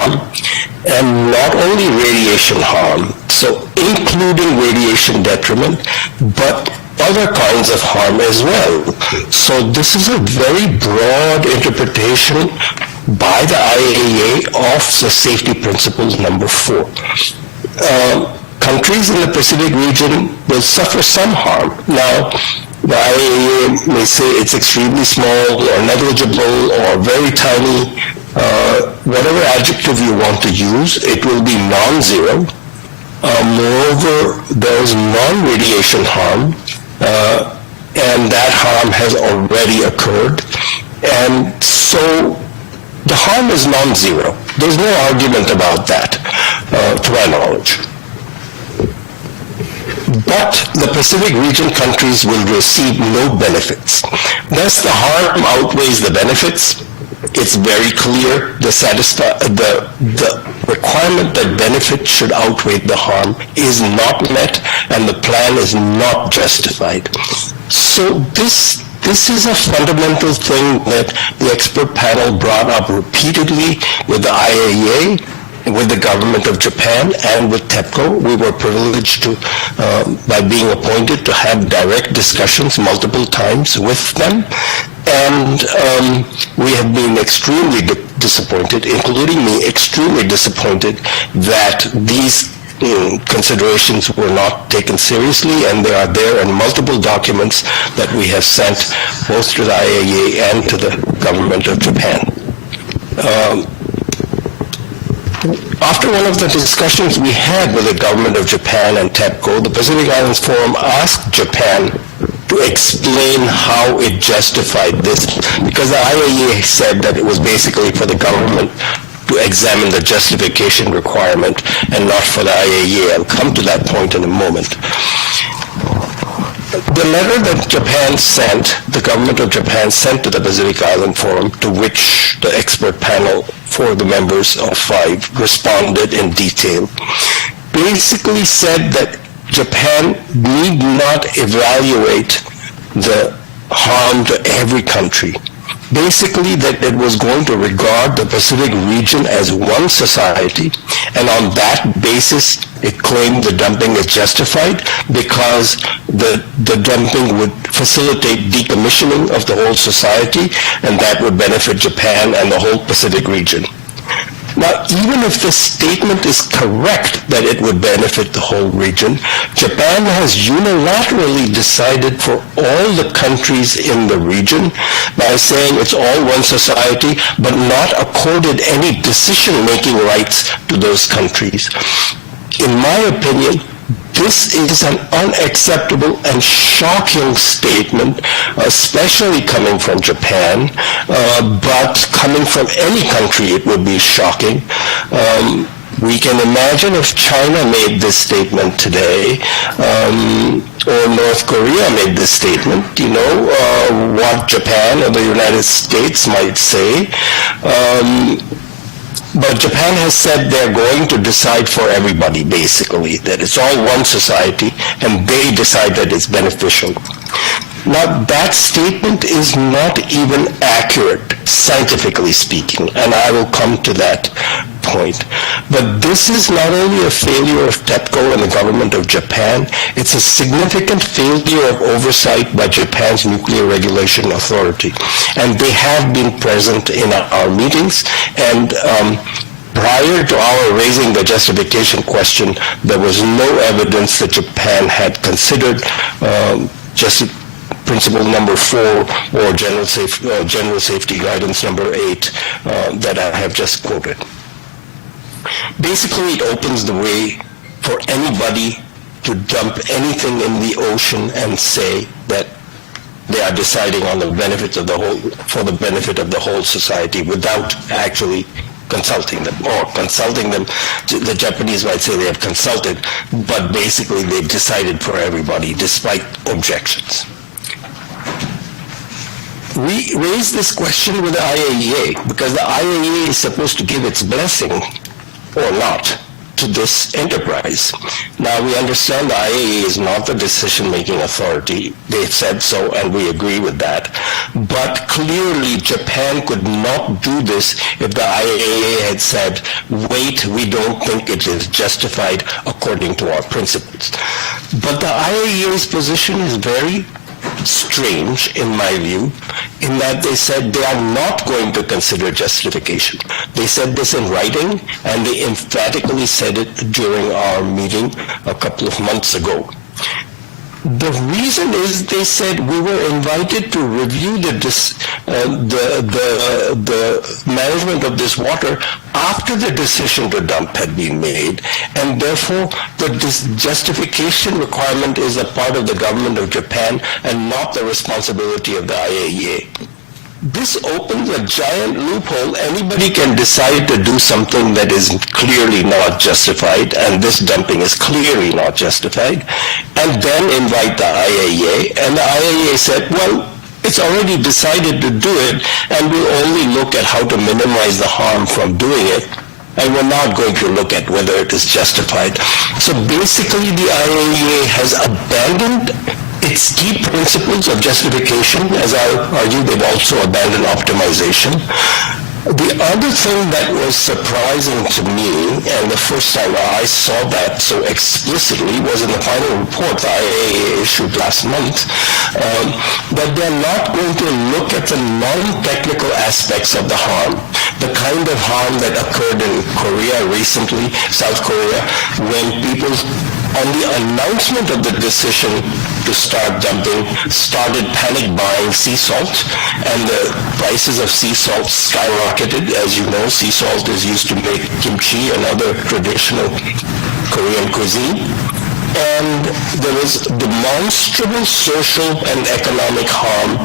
harm, and not only radiation harm, so including radiation detriment, but other kinds of harm as well. So this is a very broad interpretation by the IAEA of the safety principles number 4. Countries in the Pacific region will suffer some harm. Now, the IAEA may say it's extremely small or negligible or very tiny, whatever adjective you want to use, it will be non-zero. Moreover, there is non-radiation harm, and that harm has already occurred. And so the harm is non-zero. There's no argument about that, to my knowledge. But the Pacific region countries will receive no benefits. Thus, the harm outweighs the benefits. It's very clear the requirement that benefit should outweigh the harm is not met, and the plan is not justified. So this is a fundamental thing that the expert panel brought up repeatedly with the IAEA, with the government of Japan, and with TEPCO. We were privileged to, by being appointed, to have direct discussions multiple times with them. And we have been extremely disappointed, including me, extremely disappointed that these considerations were not taken seriously, and they are there in multiple documents that we have sent both to the IAEA and to the government of Japan. After one of the discussions we had with the government of Japan and TEPCO, the Pacific Islands Forum asked Japan to explain how it justified this, because the IAEA said that it was basically for the government to examine the justification requirement and not for the IAEA. I'll come to that point in a moment. The letter that Japan sent, the government of Japan sent to the Pacific Island Forum, to which the expert panel for the members of 5 responded in detail, basically said that Japan need not evaluate the harm to every country. Basically, that it was going to regard the Pacific region as one society, and on that basis, it claimed the dumping is justified because the dumping would facilitate decommissioning of the whole society, and that would benefit Japan and the whole Pacific region. Now, even if the statement is correct that it would benefit the whole region, Japan has unilaterally decided for all the countries in the region by saying it's all one society, but not accorded any decision-making rights to those countries. In my opinion, this is an unacceptable and shocking statement, especially coming from Japan, but coming from any country it would be shocking. We can imagine if China made this statement today, or North Korea made this statement, what Japan or the United States might say. But Japan has said they're going to decide for everybody, basically, that it's all one society, and they decide that it's beneficial. Now, that statement is not even accurate, scientifically speaking, and I will come to that point. But this is not only a failure of TEPCO and the government of Japan, it's a significant failure of oversight by Japan's Nuclear Regulation Authority. And they have been present in our meetings, and prior to our raising the justification question, there was no evidence that Japan had considered principle number 4 or general safety guidance number 8 that I have just quoted. Basically, it opens the way for anybody to dump anything in the ocean and say that they are deciding on the benefits of the whole, for the benefit of the whole society without actually consulting them, or consulting them. The Japanese might say they have consulted, but basically they've decided for everybody despite objections. We raised this question with the IAEA because the IAEA is supposed to give its blessing or not to this enterprise. Now, we understand the IAEA is not the decision-making authority. They said so, and we agree with that. But clearly, Japan could not do this if the IAEA had said, wait, we don't think it is justified according to our principles. But the IAEA's position is very strange, in my view, in that they said they are not going to consider justification. They said this in writing, and they emphatically said it during our meeting a couple of months ago. The reason is they said we were invited to review the management of this water after the decision to dump had been made, and therefore the justification requirement is a part of the government of Japan and not the responsibility of the IAEA. This opens a giant loophole. Anybody can decide to do something that is clearly not justified, and this dumping is clearly not justified, and then invite the IAEA. And the IAEA said, well, it's already decided to do it, and we'll only look at how to minimize the harm from doing it, and we're not going to look at whether it is justified. So basically, the IAEA has abandoned its key principles of justification. As I argue, they've also abandoned optimization. The other thing that was surprising to me, and the first time I saw that so explicitly, was in the final report the IAEA issued last month, that they're not going to look at the non-technical aspects of the harm, the kind of harm that occurred in Korea recently, South Korea, when people, on the announcement of the decision to start dumping, started panic buying sea salt, and the prices of sea salt skyrocketed. As you know, sea salt is used to make kimchi and other traditional Korean cuisine. And there was demonstrable social and economic harm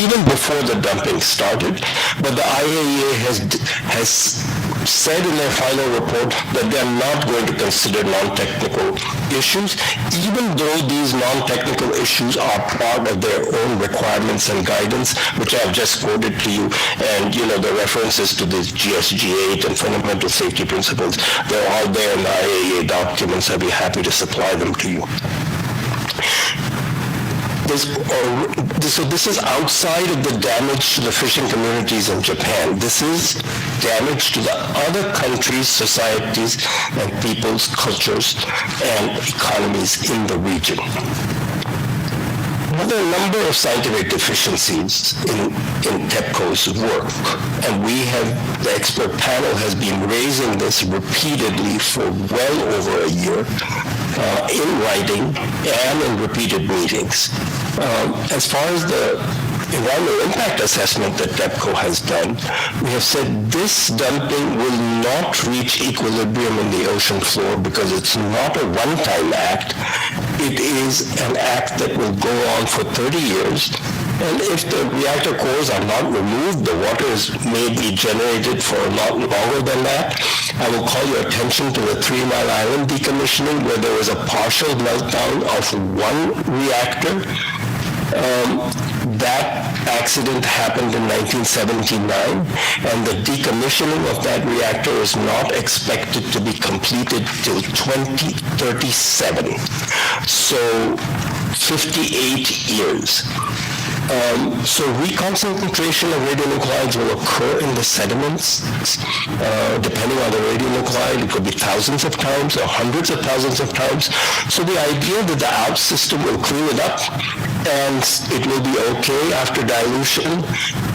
even before the dumping started. But the IAEA has said in their final report that they are not going to consider non-technical issues, even though these non-technical issues are part of their own requirements and guidance, which I've just quoted to you. And, you know, the references to this GSG 8 and fundamental safety principles, they're all there in the IAEA documents. I'd be happy to supply them to you. So this is outside of the damage to the fishing communities in Japan. This is damage to the other countries, societies, and people's cultures and economies in the region. There are a number of scientific deficiencies in TEPCO's work, and the expert panel has been raising this repeatedly for well over a year in writing and in repeated meetings. As far as the environmental impact assessment that TEPCO has done, we have said this dumping will not reach equilibrium in the ocean floor because it's not a one-time act. It is an act that will go on for 30 years. And if the reactor cores are not removed, the water may be generated for a lot longer than that. I will call your attention to the 3 Mile Island decommissioning, where there was a partial meltdown of one reactor. That accident happened in 1979, and the decommissioning of that reactor is not expected to be completed till 2037. So 58 years. So reconcentration of radionuclides will occur in the sediments. Depending on the radionuclide, it could be thousands of times or hundreds of thousands of times. So the idea that the ALPS system will clean it up and it will be okay after dilution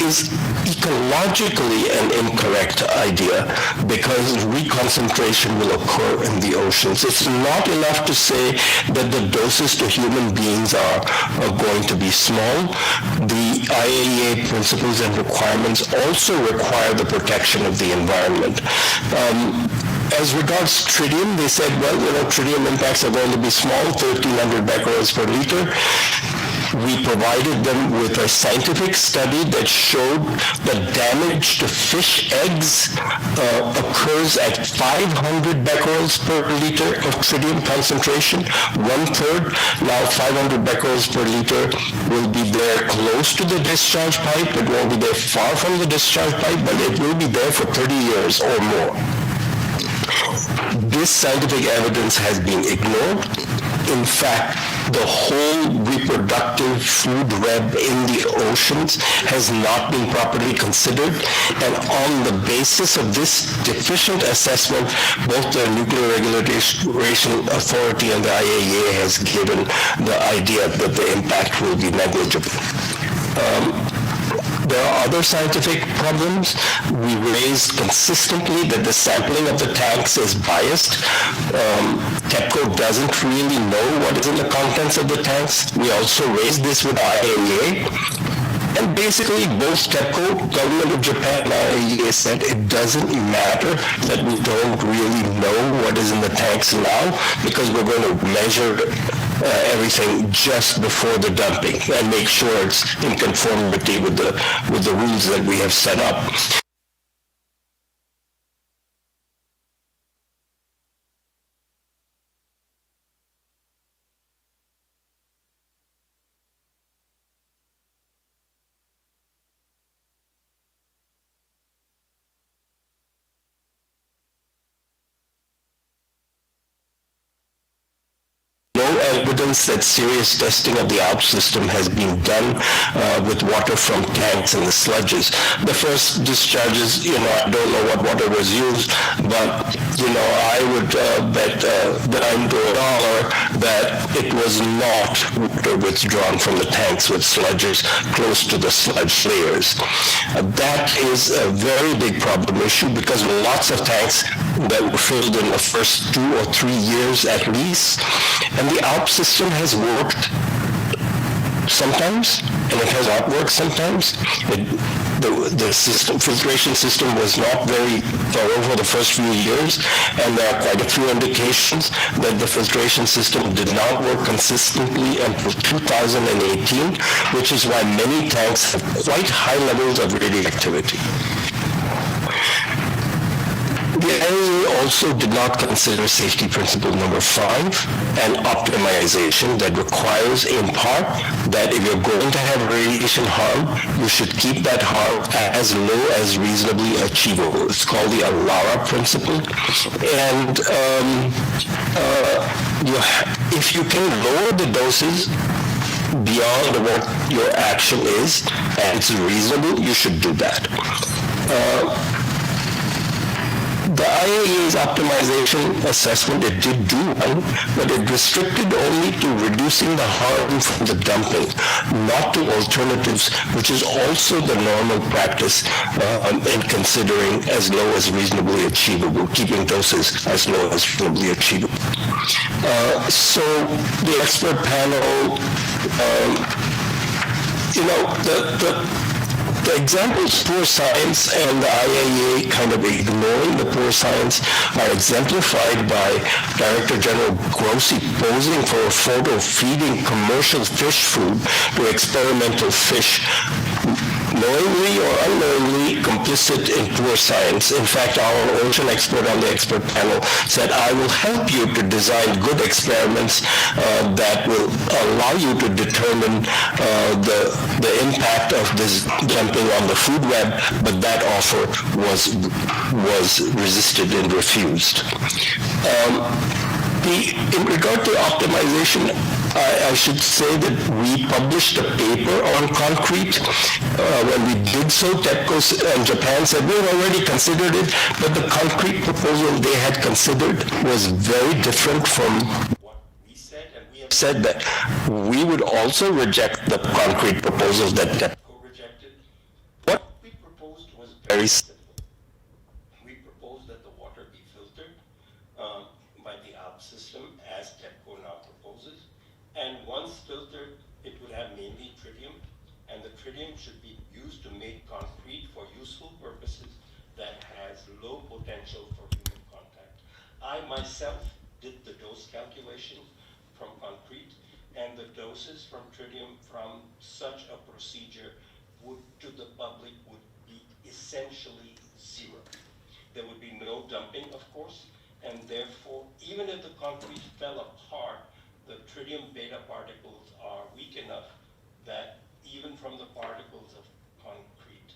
is ecologically an incorrect idea, because reconcentration will occur in the oceans. It's not enough to say that the doses to human beings are going to be small. The IAEA principles and requirements also require the protection of the environment. As regards tritium, they said, well, tritium impacts are going to be small, 1,300 becquerels per liter. We provided them with a scientific study that showed that damage to fish eggs occurs at 500 becquerels per liter of tritium concentration, 1/3. Now 500 becquerels per liter will be there close to the discharge pipe. It won't be there far from the discharge pipe, but it will be there for 30 years or more. This scientific evidence has been ignored. In fact, the whole reproductive food web in the oceans has not been properly considered, and on the basis of this deficient assessment, both the Nuclear Regulation Authority and the IAEA has given the idea that the impact will be negligible. There are other scientific problems. We raised consistently that the sampling of the tanks is biased. TEPCO doesn't really know what is in the contents of the tanks. We also raised this with IAEA. And basically, both TEPCO, government of Japan, and IAEA said it doesn't matter that we don't really know what is in the tanks now, because we're going to measure everything just before the dumping and make sure it's in conformity with the rules that we have set up. Evidence that serious testing of the ALP system has been done with water from tanks and the sludges. The first discharges, I don't know what water was used, but, I would bet dime to a dollar that it was not water withdrawn from the tanks with sludges close to the sludge layers. That is a very big problem issue, because lots of tanks that were filled in the first 2 or 3 years at least, and the ALP system has worked sometimes, and it has not worked sometimes. The filtration system was not very thorough for the first few years, and there are quite a few indications that the filtration system did not work consistently until 2018, which is why many tanks have quite high levels of radioactivity. The IAEA also did not consider safety principle number 5, an optimization that requires in part that if you're going to have radiation harm, you should keep that harm as low as reasonably achievable. It's called the ALARA principle. And if you can lower the doses beyond what your action is, and it's reasonable, you should do that. The IAEA's optimization assessment, it did do one, but it restricted only to reducing the harm from the dumping, not to alternatives, which is also the normal practice in considering as low as reasonably achievable, keeping doses as low as reasonably achievable. So the expert panel, the examples poor science and the IAEA kind of ignoring the poor science are exemplified by Director General Grossi posing for a photo feeding commercial fish food to experimental fish, knowingly or unknowingly complicit in poor science. In fact, our ocean expert on the expert panel said, I will help you to design good experiments that will allow you to determine the impact of this dumping on the food web, but that offer was resisted and refused. In regard to optimization, I should say that we published a paper on concrete. When we did so, TEPCO and Japan said, we had already considered it, but the concrete proposal they had considered was very different from what we said, and we have said that we would also reject the concrete proposals that TEPCO rejected. What we proposed was very simple. We proposed that the water be filtered by the ALP system, as TEPCO now proposes. And once filtered, it would have mainly tritium, and the tritium should be used to make concrete for useful purposes that has low potential for human contact. I myself did the dose calculation from concrete, and the doses from tritium from such a procedure to the public would be essentially zero. There would be no dumping, of course, and therefore, even if the concrete fell apart, the tritium beta particles are weak enough that even from the particles of concrete,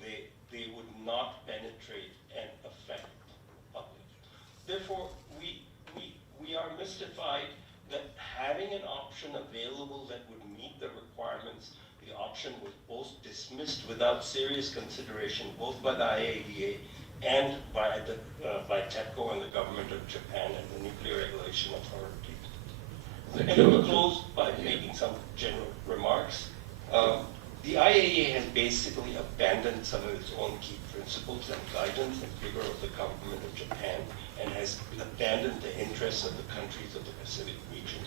they would not penetrate and affect the public. Therefore, without serious consideration both by the IAEA and by TEPCO and the government of Japan and the Nuclear Regulation Authority. Let me close by making some general remarks. The IAEA has basically abandoned some of its own key principles and guidance in favor of the government of Japan and has abandoned the interests of the countries of the Pacific region.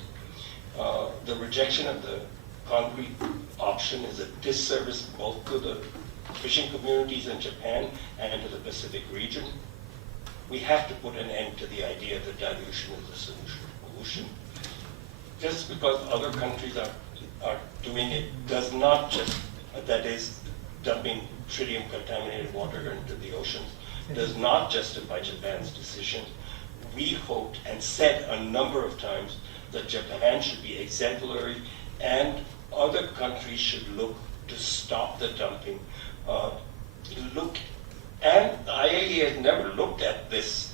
The rejection of the concrete option is a disservice both to the fishing communities in Japan and to the Pacific region. We have to put an end to the idea that dilution is the solution to pollution. Just because other countries are doing it does not just, that is, dumping tritium-contaminated water into the oceans, does not justify Japan's decision. We hoped and said a number of times that Japan should be exemplary and other countries should look to stop the dumping. And the IAEA has never looked at this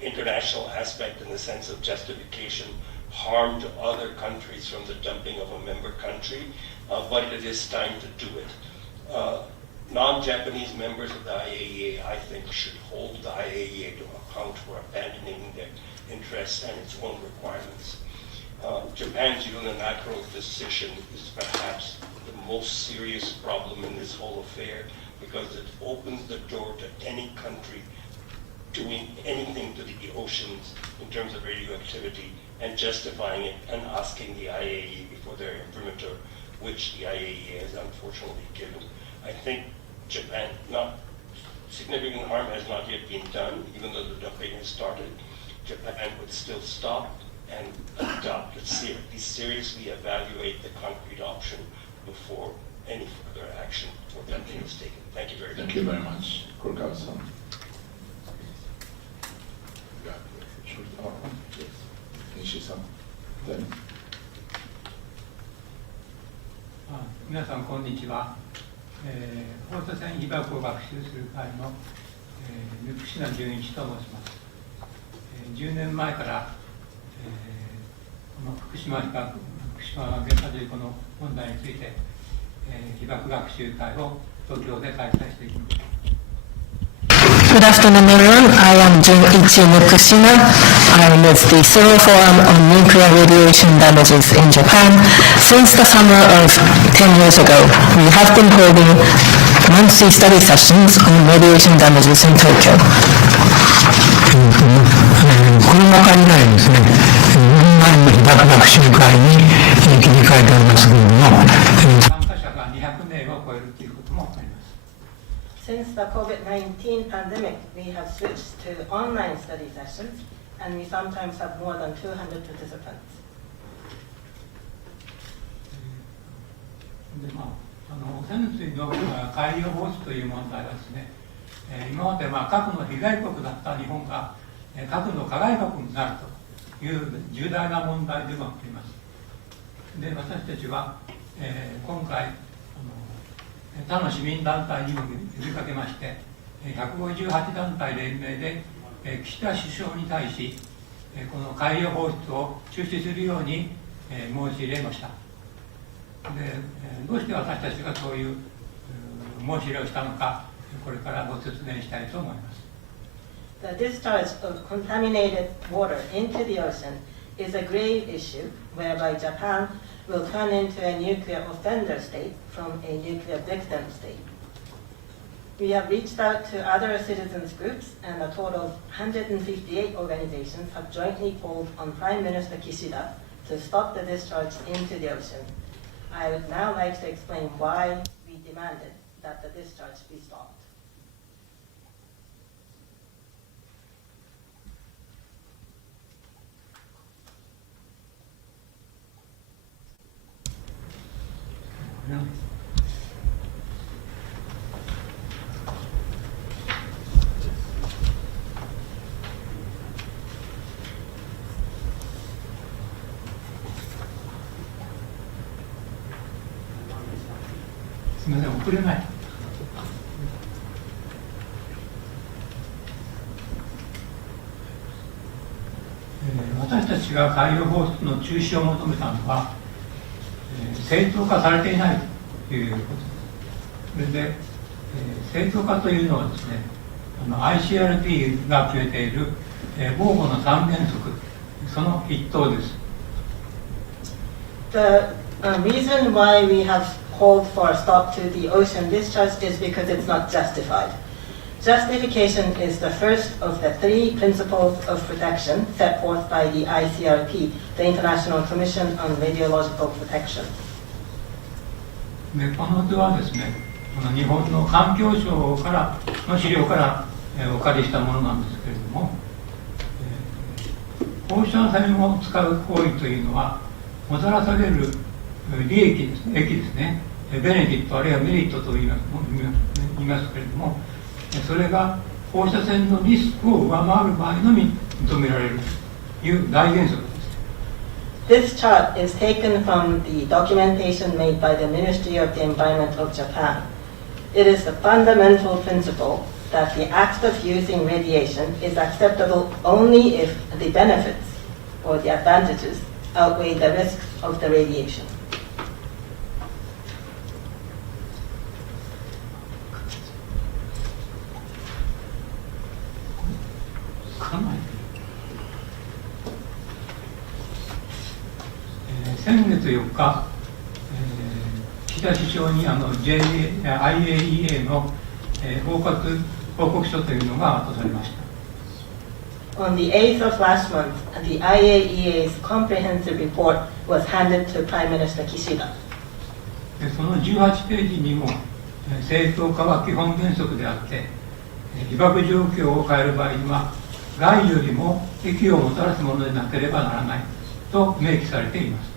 international aspect in the sense of justification, harm to other countries from the dumping of a member country, but it is time to do it. Non-Japanese members of the IAEA, I think, should hold the IAEA to account for abandoning their interests and its own requirements. Japan's unilateral decision is perhaps the most serious problem in this whole affair because it opens the door to any country doing anything to the oceans in terms of radioactivity and justifying it and asking the IAEA for their imprimatur, which the IAEA has unfortunately given. I think Japan, significant harm has not yet been done, even though the dumping has started. Japan would still stop and adopt, seriously evaluate the concrete option before any further action for dumping is taken. Thank you very much. Thank you very much. Kurgawa-san. Nishi-san. Then. 皆さんこんにちは。放射線被曝を学習する会の、福島純一と申します。10年前から、この福島原発事故の問題について、被爆学習会を東京で開催していきます。Good afternoon, everyone. I am Junichi Fukushima. I am with the Seoul Forum on Nuclear Radiation Damages in Japan. Since the summer of 10 years ago, we have been holding monthly study sessions on radiation damages in Tokyo. コロナ禍以来ですね、オンラインの被爆学習会に切り替えておりますけれども、参加者が200名を超えるということもあります。Since the COVID-19 pandemic, we have switched to online study sessions, and we sometimes have more than 200 participants. で汚染水の海洋放出という問題はですね、今まで核の被害国だった日本が核の加害国になるという重大な問題でもあります。で、私たちは、今回他の市民団体にも呼びかけまして、158団体連名で岸田首相に対し、この海洋放出を中止するように申し入れました。で、どうして私たちがそういう申し入れをしたのか、これからご説明したいと思います。The discharge of contaminated water into the ocean is a grave issue whereby Japan will turn into a nuclear offender state from a nuclear victim state. We have reached out to other citizens groups, and a total of 158 organizations have jointly called on Prime Minister Kishida to stop the discharge into the ocean. I would now like to explain why we demanded that the discharge be stopped. No. すみません、送れない。私たちが海洋放出の中止を求めたのは、正当化されていないということです。それで、正当化というのはですね、ICRP が決めている、防護の3原則、その筆頭です。The reason why we have called for a stop to the ocean discharge is because it's not justified. Justification is the first of the 3 principles of protection set forth by the ICRP, the International Commission on Radiological Protection. でこの図はですね、日本の環境省からの資料から、お借りしたものなんですけれども、放射線を使う行為というのはもたらされる利益ですね、益ですね、ベネフィットあるいはメリットと言いますけれども、それが放射線のリスクを上回る場合のみ認められるという大原則です。This chart is taken from the documentation made by the Ministry of the Environment of Japan. It is the fundamental principle that the act of using radiation is acceptable only if the benefits or the advantages outweigh the risks of the radiation. 先月4日、岸田首相にIAEA の包括報告書というのが渡されました。On the 8th of last month, the IAEA's comprehensive report was handed to Prime Minister Kishida. その18ページにも、正当化は基本原則であって、被爆状況を変える場合には、害よりも益をもたらすものでなければならないと明記されています。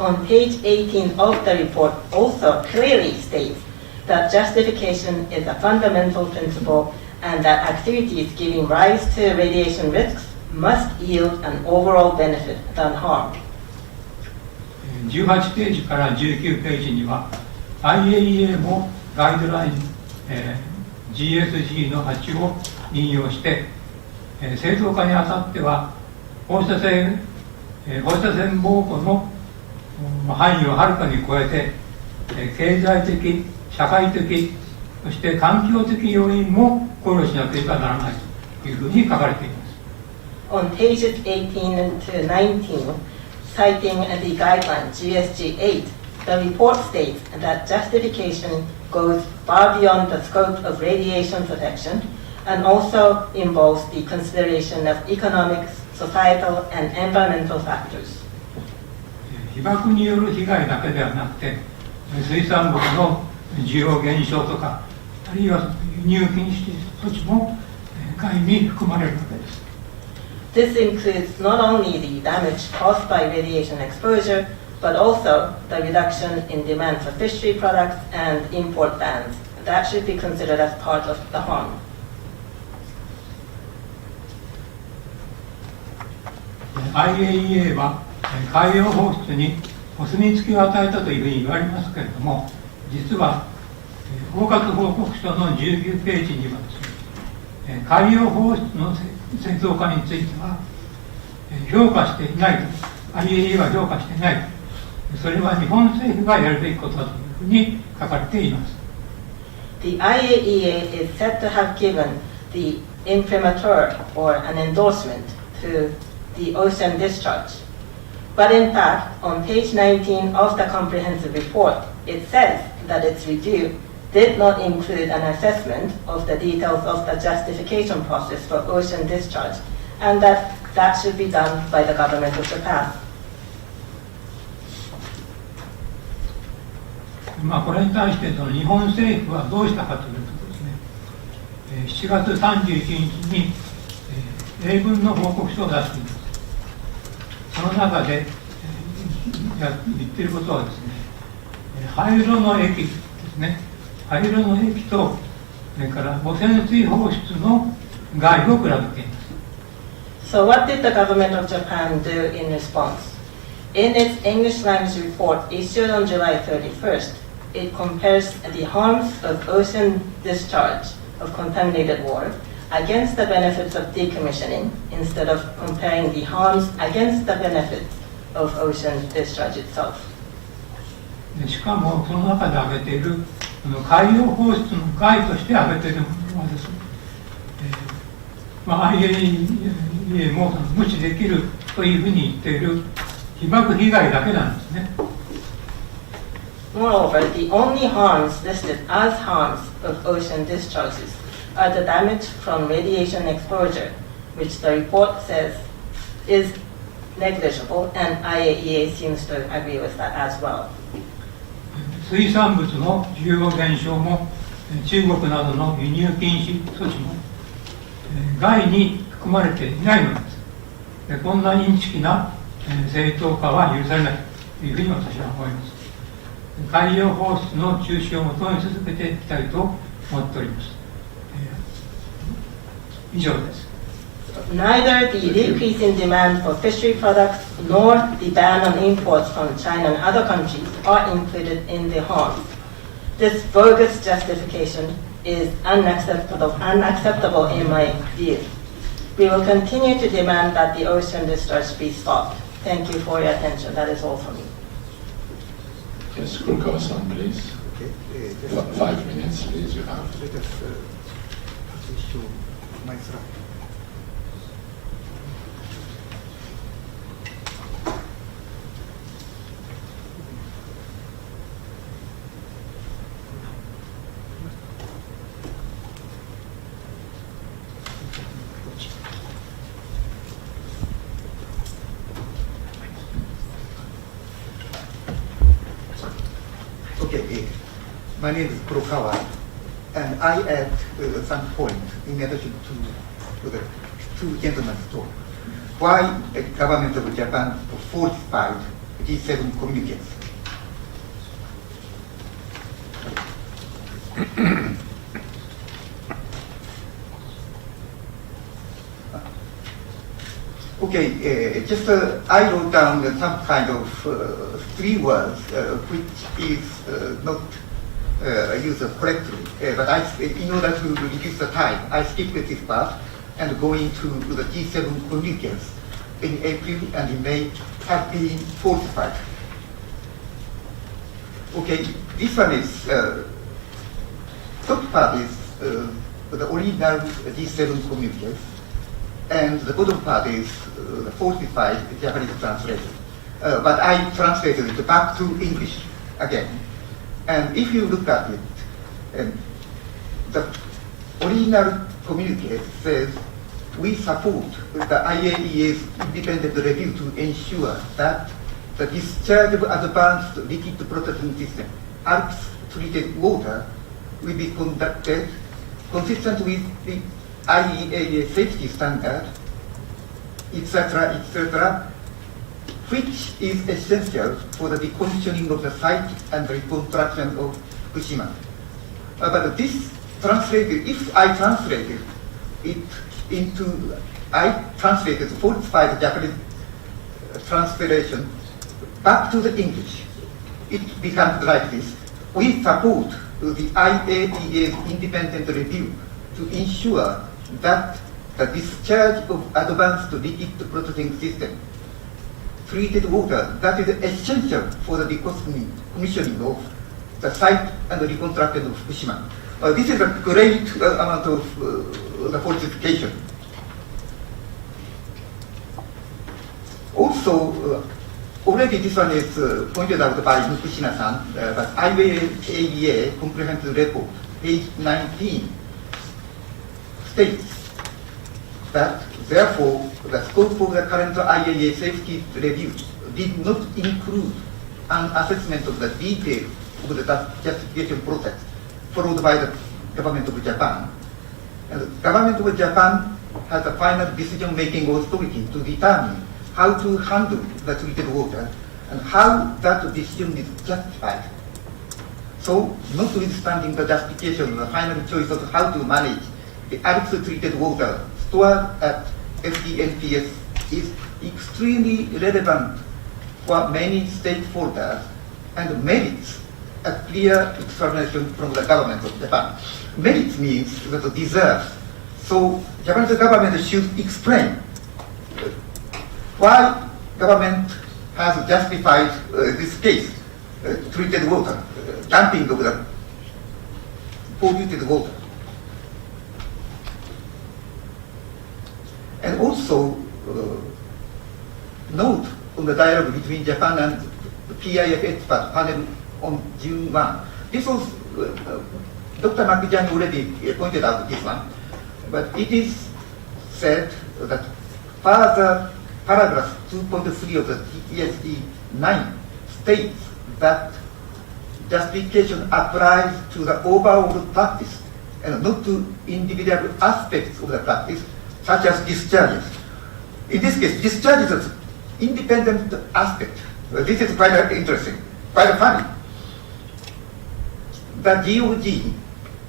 On page 18 of the report also clearly states that justification is a fundamental principle and that activities giving rise to radiation risks must yield an overall benefit than harm. 18ページから19ページには IAEA もガイドライン、GSG の8を引用して、正当化にあたっては放射線防護の範囲をはるかに超えて、経済的、社会的、そして環境的要因も考慮しなければならないというふうに書かれています。On pages 18 to 19, citing the guideline GSG 8, the report states that justification goes far beyond the scope of radiation protection and also involves the consideration of economic, societal, and environmental factors. 被爆による被害だけではなくて、水産物の需要減少とか、あるいは輸入禁止措置も概に含まれるわけです。This includes not only the damage caused by radiation exposure, but also the reduction in demand for fishery products and import bans. That should be considered as part of the harm. IAEA は海洋放出にお墨付きを与えたというふうに言われますけれども、実は包括報告書の19ページにはですね、海洋放出の正当化については評価していないと、IAEA は評価していない、それは日本政府がやるべきことだというふうに書かれています。The IAEA is said to have given the imprimatur or an endorsement to the ocean discharge. But in fact, on page 19 of the comprehensive report, it says that its review did not include an assessment of the details of the justification process for ocean discharge, and that should be done by the government of Japan. これに対して日本政府はどうしたかというとですね、7月31日に英文の報告書を出しています。その中で言っていることはですね、灰色の液ですね、灰色の液とそれから汚染水放出の害を比べています。So what did the government of Japan do in response? In its English language report issued on July 31st, it compares the harms of ocean discharge of contaminated water against the benefits of decommissioning instead of comparing the harms against the benefits of ocean discharge itself. しかもその中で挙げている海洋放出の害として挙げているものです。IAEA も無視できるというふうに言っている被爆被害だけなんですね。Moreover, the only harms listed as harms of ocean discharges are the damage from radiation exposure, which the report says is negligible, and IAEA seems to agree with that as well. 水産物の需要減少も中国などの輸入禁止措置も害に含まれていないのです。こんな認識な正当化は許されないというふうに私は思います。海洋放出の中止を求め続けていきたいと思っております。以上です。Neither the decrease in demand for fishery products nor the ban on imports from China and other countries are included in the harm. This bogus justification is unacceptable in my view. We will continue to demand that the ocean discharge be stopped. Thank you for your attention. That is all for me. Yes, Kurkawa-san, please. Okay. 5 minutes, please, you have. Let us show my slide. Okay, my name is Kurokawa, and I add some point in addition to the two gentlemen's talk. Why the government of Japan falsified G7 communiques? Okay, just I wrote down some kind of 3 words which is not used correctly, but in order to reduce the time, I skipped this part and go into the G7 communiques in April and in May have been falsified. Okay, this one is, top part is the original G7 communiques, and the bottom part is the falsified Japanese translation. But I translated it back to English again. And if you look at it, the original communique says, we support the IAEA's independent review to ensure that the discharge of advanced liquid processing system, ALPS treated water, will be conducted consistent with the IAEA safety standard, etc., which is essential for the decommissioning of the site and the reconstruction of Fukushima. But this translated, if I translated it into, I translated falsified Japanese translation back to the English. It becomes like this. We support the IAEA's independent review to ensure that the discharge of advanced liquid processing system, treated water, that is essential for the decommissioning of the site and the reconstruction of Fukushima. This is a great amount of the falsification. Also, already this one is pointed out by Fukushima-san, but IAEA comprehensive report, page 19, states that therefore the scope of the current IAEA safety review did not include an assessment of the detail of the justification process followed by the government of Japan. And the government of Japan has a final decision-making authority to determine how to handle the treated water and how that decision is justified. So, notwithstanding the justification of the final choice of how to manage the ALPS treated water stored at FDNPS is extremely relevant for many stakeholders and merits a clear explanation from the government of Japan. Merits means that deserves. So Japanese government should explain why government has justified this case, treated water, dumping of the polluted water. And also, note on the dialogue between Japan and the PIF expert panel on June 1. This was, Dr. Maki Jani already pointed out this one, but it is said that further paragraph 2.3 of the TESD 9 states that justification applies to the overall practice and not to individual aspects of the practice, such as discharges. In this case, discharges is an independent aspect. This is quite interesting, quite funny. The GOG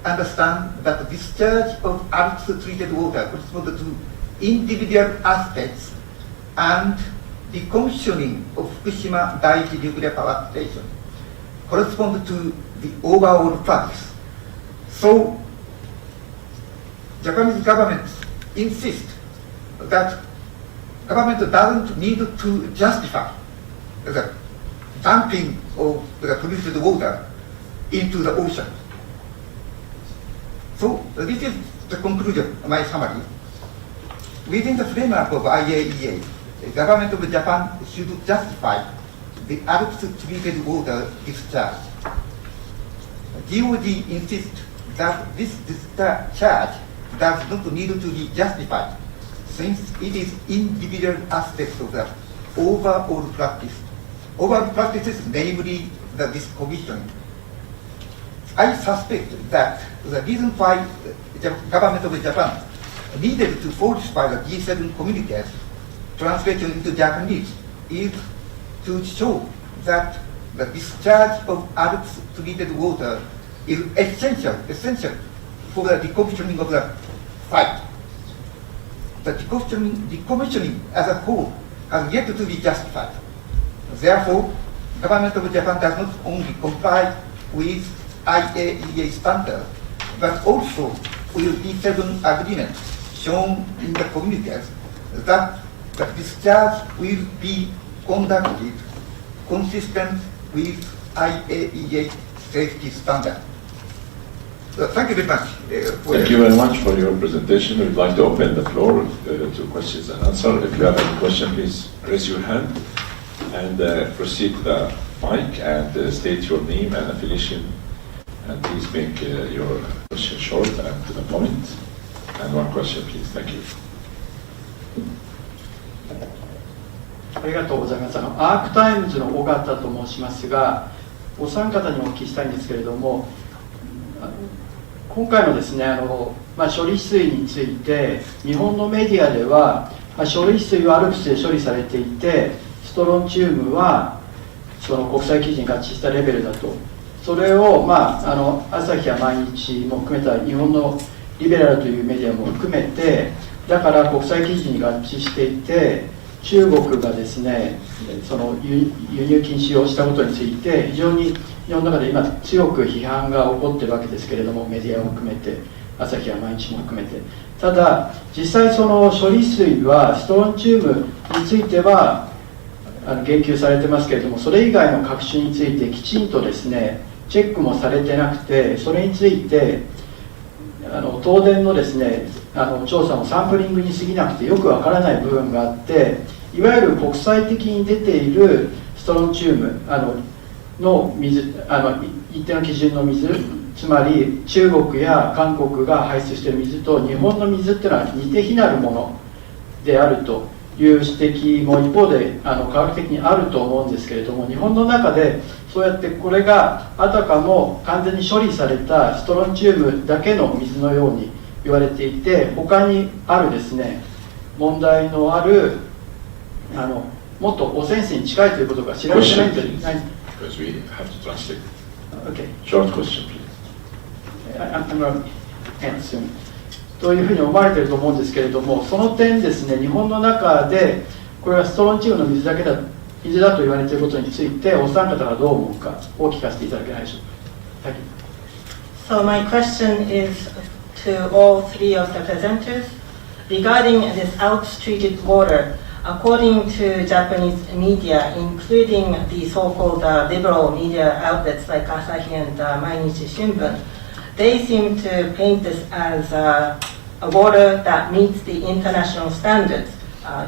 understand that the discharge of ALPS treated water corresponds to individual aspects and the decommissioning of Fukushima Daiichi nuclear power station correspond to the overall practice. So, Japanese government insists that government doesn't need to justify the dumping of the polluted water into the ocean. So this is the conclusion of my summary. Within the framework of IAEA, the government of Japan should justify the ALPS treated water discharge. GOG insists that this discharge does not need to be justified, since it is individual aspects of the overall practice. Overall practices, namely the decommissioning. I suspect that the reason why the government of Japan needed to falsify the G7 communiques translated into Japanese is to show that the discharge of ALPS treated water is essential for the decommissioning of the site. The decommissioning as a whole has yet to be justified. Therefore, the government of Japan does not only comply with IAEA standards, but also with G7 agreement shown in the communiques that the discharge will be conducted consistent with IAEA safety standards. So thank you very much. Thank you very much for your presentation. We'd like to open the floor to questions and answers. If you have any question, please raise your hand and proceed to the mic and state your name and affiliation. And please make your question short and to the point. And one question, please. Thank you. ありがとうございます。アークタイムズの尾形と申しますが、お三方にお聞きしたいんですけれども、今回のですね、処理水について、日本のメディアでは、処理水はALPSで処理されていて、ストロンチウムはその国際基準に合致したレベルだと。それを、朝日や毎日も含めた日本のリベラルというメディアも含めて、だから国際基準に合致していて、中国がですね、その輸入禁止をしたことについて、非常に日本の中で今強く批判が起こっているわけですけれども、メディアも含めて、朝日や毎日も含めて。ただ、実際その処理水は、ストロンチウムについては、言及されてますけれども、それ以外の各種についてきちんとですね、チェックもされてなくて、それについて東電のですね、調査もサンプリングに過ぎなくてよくわからない部分があって、いわゆる国際的に出ているストロンチウムの水、一定の基準の水、つまり中国や韓国が排出している水と日本の水っていうのは似て非なるものであるという指摘も一方で科学的にあると思うんですけれども、日本の中でそうやってこれがあたかも完全に処理されたストロンチウムだけの水のように言われていて、他にあるですね、問題のあるもっと汚染水に近いということが知られてないんじゃないBecause we have to translate. Okay. Short question, please. I'm going to end soon. というふうに思われていると思うんですけれども、その点ですね、日本の中でこれがストロンチウムの水だと言われていることについて、お三方がどう思うかを聞かせていただけないでしょうか。はい。So my question is to all three of the presenters regarding this ALPS treated water. According to Japanese media, including the so-called liberal media outlets like Asahi and Mainichi Shimbun, they seem to paint this as a water that meets the international standards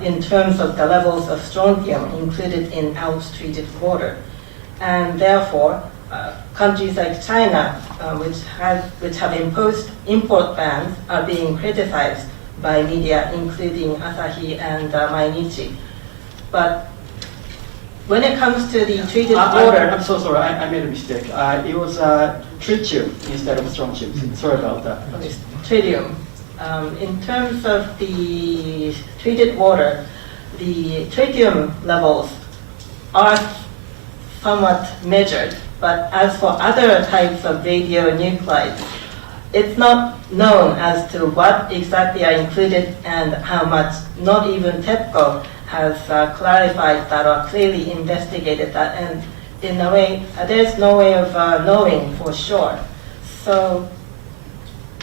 in terms of the levels of strontium included in ALPS treated water. And therefore, countries like China, which have imposed import bans, are being criticized by media, including Asahi and Mainichi. But when it comes to the treated water... I'm so sorry, I made a mistake. It was tritium instead of strontium. Sorry about that. Okay, tritium. In terms of the treated water, the tritium levels are somewhat measured, but as for other types of radionuclides, it's not known as to what exactly are included and how much. Not even TEPCO has clarified that or clearly investigated that, and in a way, there's no way of knowing for sure. So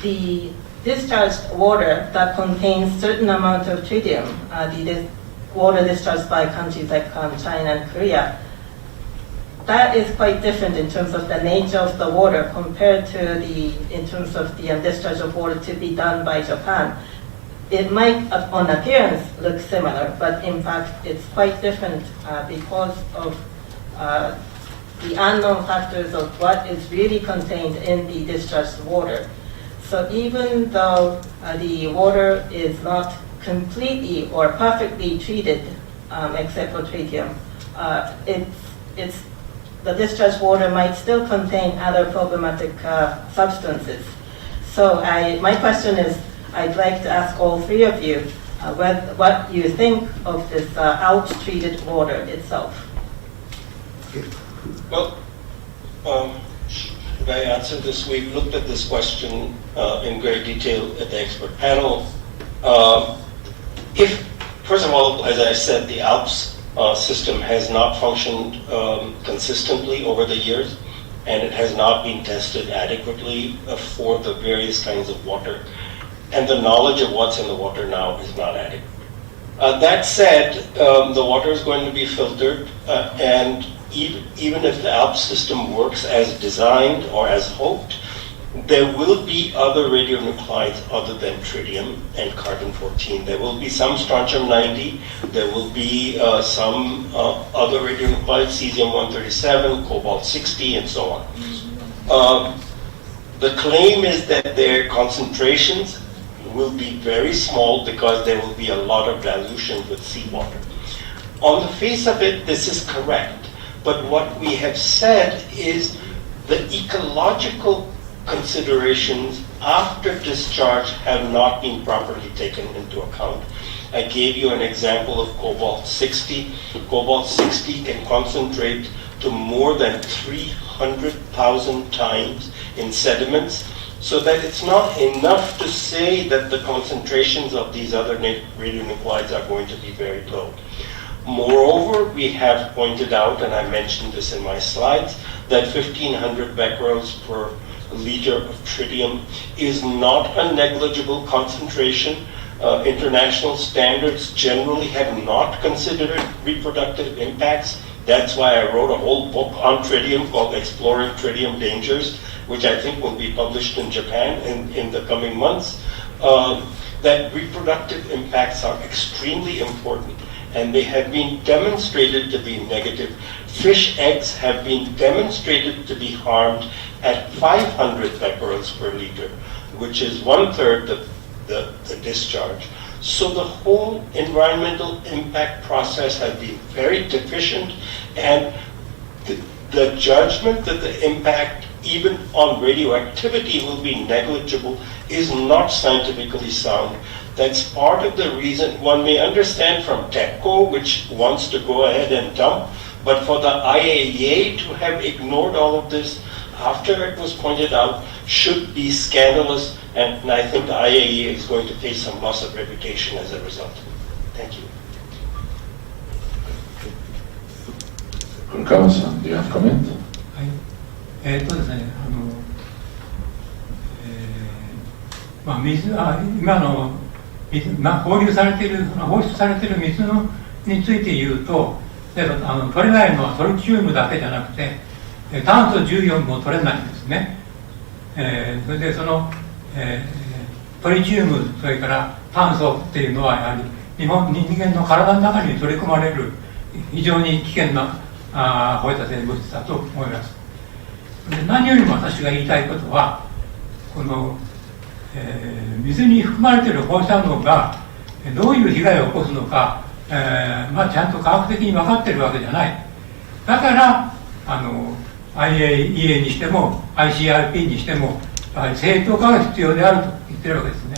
the discharged water that contains certain amount of tritium, the water discharged by countries like China and Korea, that is quite different in terms of the nature of the water compared to in terms of the discharge of water to be done by Japan. It might, on appearance, look similar, but in fact, it's quite different because of the unknown factors of what is really contained in the discharged water. So even though the water is not completely or perfectly treated, except for tritium, the discharged water might still contain other problematic substances. So my question is, I'd like to ask all three of you what you think of this ALPS-treated water itself. Well, should I answer this? We've looked at this question in great detail at the expert panel. First of all, as I said, the ALPS system has not functioned consistently over the years, and it has not been tested adequately for the various kinds of water. And the knowledge of what's in the water now is not adequate. That said, the water is going to be filtered, and even if the ALPS system works as designed or as hoped, there will be other radionuclides other than tritium and carbon-14. There will be some strontium-90, there will be some other radionuclides, cesium-137, cobalt-60, and so on. The claim is that their concentrations will be very small because there will be a lot of dilution with seawater. On the face of it, this is correct, but what we have said is the ecological considerations after discharge have not been properly taken into account. I gave you an example of cobalt-60. Cobalt-60 can concentrate to more than 300,000 times in sediments, so that it's not enough to say that the concentrations of these other radionuclides are going to be very low. Moreover, we have pointed out, and I mentioned this in my slides, that 1,500 becquerels per liter of tritium is not a negligible concentration. International standards generally have not considered reproductive impacts. That's why I wrote a whole book on tritium called Exploring Tritium Dangers, which I think will be published in Japan in the coming months. That reproductive impacts are extremely important, and they have been demonstrated to be negative. Fish eggs have been demonstrated to be harmed at 500 becquerels per liter, which is 1/3 the discharge. So the whole environmental impact process has been very deficient, and the judgment that the impact even on radioactivity will be negligible is not scientifically sound. That's part of the reason one may understand from TEPCO, which wants to go ahead and dump, but for the IAEA to have ignored all of this after it was pointed out should be scandalous, and I think the IAEA is going to face some loss of reputation as a result. Thank you. Kurkawa-san, do you have comment? ですね、今の放出されている水について言うと、例えば取れないのはトリチウムだけじゃなくて、炭素14も取れないんですね。それでその、トリチウム、それから炭素っていうのはやはり人間の体の中に取り込まれる非常に危険な放射性物質だと思います。で何よりも私が言いたいことは、この、水に含まれている放射能がどういう被害を起こすのか、ちゃんと科学的に分かっているわけじゃない。だからIAEA にしても ICRP にしてもやはり正当化が必要であると言ってるわけですね。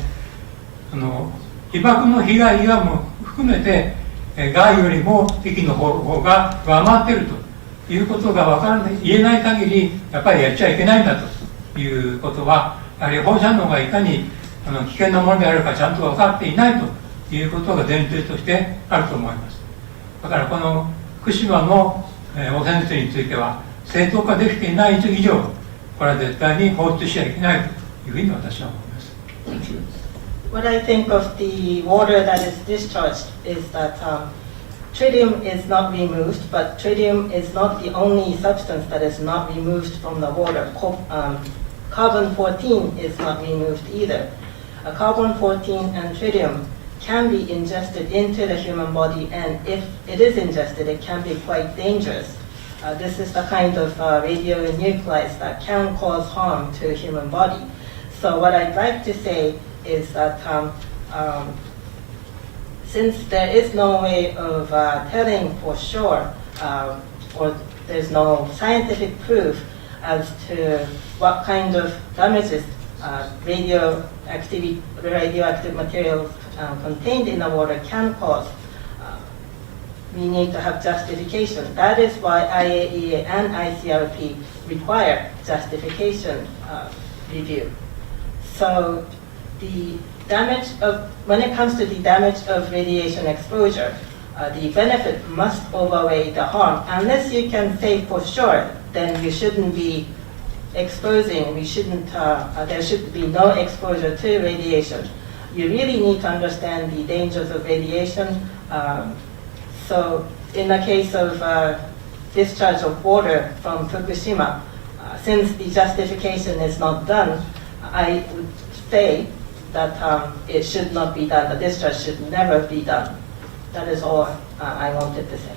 被爆の被害がも含めて害よりも敵の方が上回っているということが言えない限りやっぱりやっちゃいけないんだということは、やはり放射能がいかに危険なものであるかちゃんと分かっていないということが前提としてあると思います。だからこの福島の汚染水については正当化できていない以上、これは絶対に放出しちゃいけないというふうに私は思います。What I think of the water that is discharged is that tritium is not removed, but tritium is not the only substance that is not removed from the water. Carbon-14 is not removed either. Carbon-14 and tritium can be ingested into the human body, and if it is ingested, it can be quite dangerous. This is the kind of radionuclides that can cause harm to the human body. So what I'd like to say is that since there is no way of telling for sure, or there's no scientific proof as to what kind of damages radioactive materials contained in the water can cause, we need to have justification. That is why IAEA and ICRP require justification review. So when it comes to the damage of radiation exposure, the benefit must outweigh the harm. Unless you can say for sure, then you shouldn't be exposing, there should be no exposure to radiation. You really need to understand the dangers of radiation. So in the case of discharge of water from Fukushima, since the justification is not done, I would say that it should not be done. The discharge should never be done. That is all I wanted to say.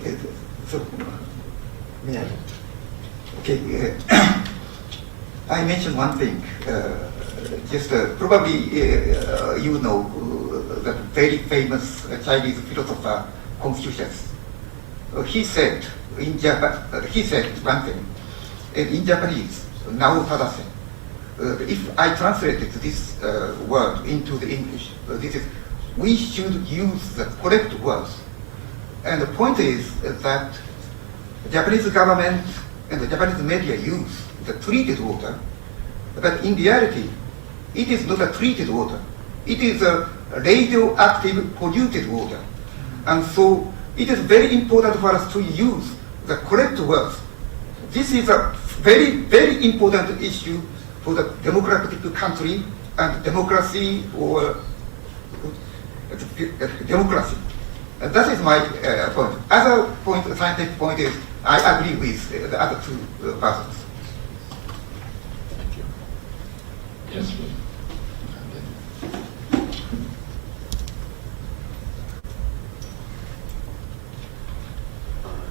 Okay, so, may I? Okay, I mentioned one thing. Probably you know that very famous Chinese philosopher Confucius. He said one thing in Japanese, Nao Tadase. If I translated this word into the English, this is, we should use the correct words. And the point is that the Japanese government and the Japanese media use the treated water, but in reality, it is not a treated water. It is a radioactive polluted water. And so it is very important for us to use the correct words. This is a very, very important issue for the democratic country and democracy or democracy. That is my point. Other point, the scientific point is, I agree with the other two persons. Thank you. Yes, please.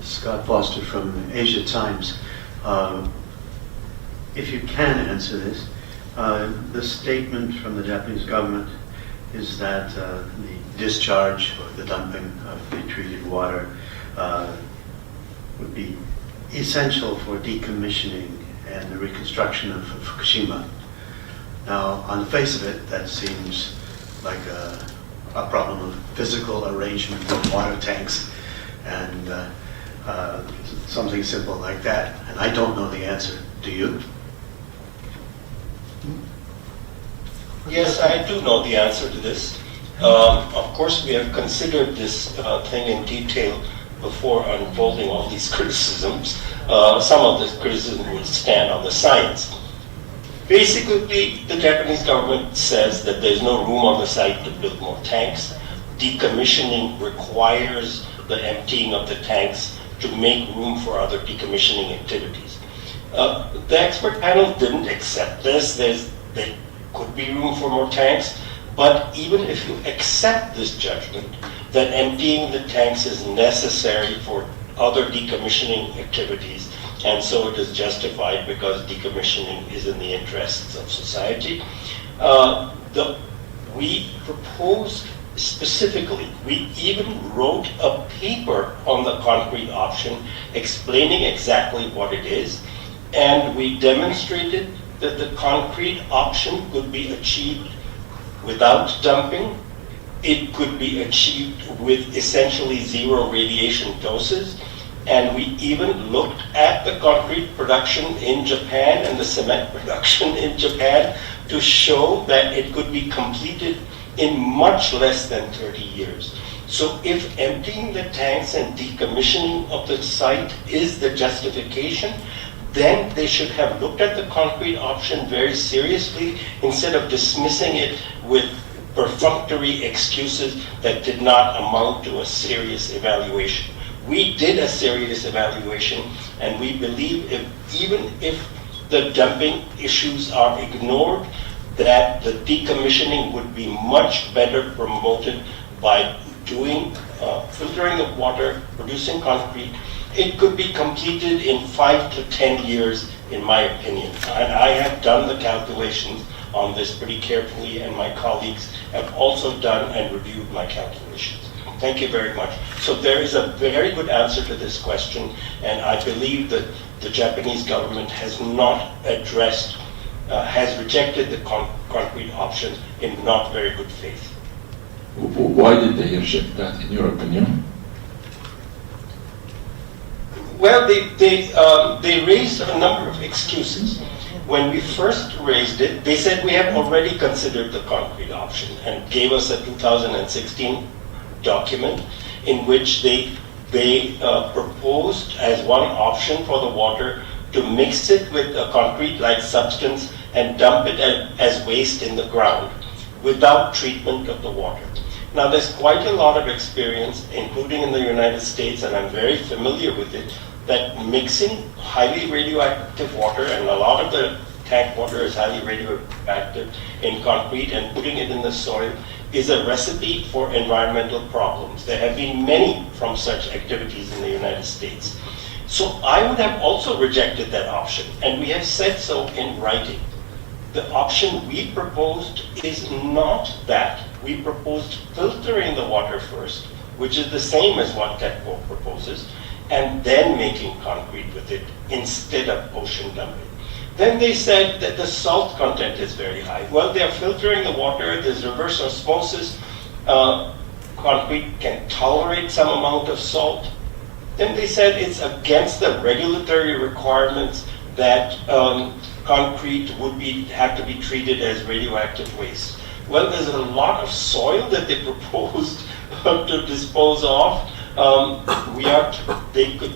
Scott Foster from Asia Times. If you can answer this, the statement from the Japanese government is that the discharge or the dumping of the treated water would be essential for decommissioning and the reconstruction of Fukushima. Now, on the face of it, that seems like a problem of physical arrangement of water tanks and something simple like that. And I don't know the answer. Do you? Yes, I do know the answer to this. Of course, we have considered this thing in detail before unfolding all these criticisms. Some of the criticism would stand on the science. Basically, the Japanese government says that there's no room on the site to build more tanks. Decommissioning requires the emptying of the tanks to make room for other decommissioning activities. The expert panel didn't accept this. There could be room for more tanks, but even if you accept this judgment that emptying the tanks is necessary for other decommissioning activities, and so it is justified because decommissioning is in the interests of society, we proposed specifically, we even wrote a paper on the concrete option explaining exactly what it is, and we demonstrated that the concrete option could be achieved without dumping. It could be achieved with essentially zero radiation doses, and we even looked at the concrete production in Japan and the cement production in Japan to show that it could be completed in much less than 30 years. So if emptying the tanks and decommissioning of the site is the justification, then they should have looked at the concrete option very seriously instead of dismissing it with perfunctory excuses that did not amount to a serious evaluation. We did a serious evaluation, and we believe even if the dumping issues are ignored, that the decommissioning would be much better promoted by doing filtering of water, producing concrete. It could be completed in 5 to 10 years, in my opinion. And I have done the calculations on this pretty carefully, and my colleagues have also done and reviewed my calculations. Thank you very much. So there is a very good answer to this question, and I believe that the Japanese government has not addressed, has rejected the concrete option in not very good faith. Why did they reject that, in your opinion? Well, they raised a number of excuses. When we first raised it, they said we have already considered the concrete option and gave us a 2016 document in which they proposed as one option for the water to mix it with a concrete-like substance and dump it as waste in the ground without treatment of the water. Now, there's quite a lot of experience, including in the United States, and I'm very familiar with it, that mixing highly radioactive water, and a lot of the tank water is highly radioactive in concrete, and putting it in the soil is a recipe for environmental problems. There have been many from such activities in the United States. So I would have also rejected that option, and we have said so in writing. The option we proposed is not that. We proposed filtering the water first, which is the same as what TEPCO proposes, and then making concrete with it instead of ocean dumping. Then they said that the salt content is very high. Well, they're filtering the water, there's reverse osmosis, concrete can tolerate some amount of salt. Then they said it's against the regulatory requirements that concrete would have to be treated as radioactive waste. Well, there's a lot of soil that they proposed to dispose of. They could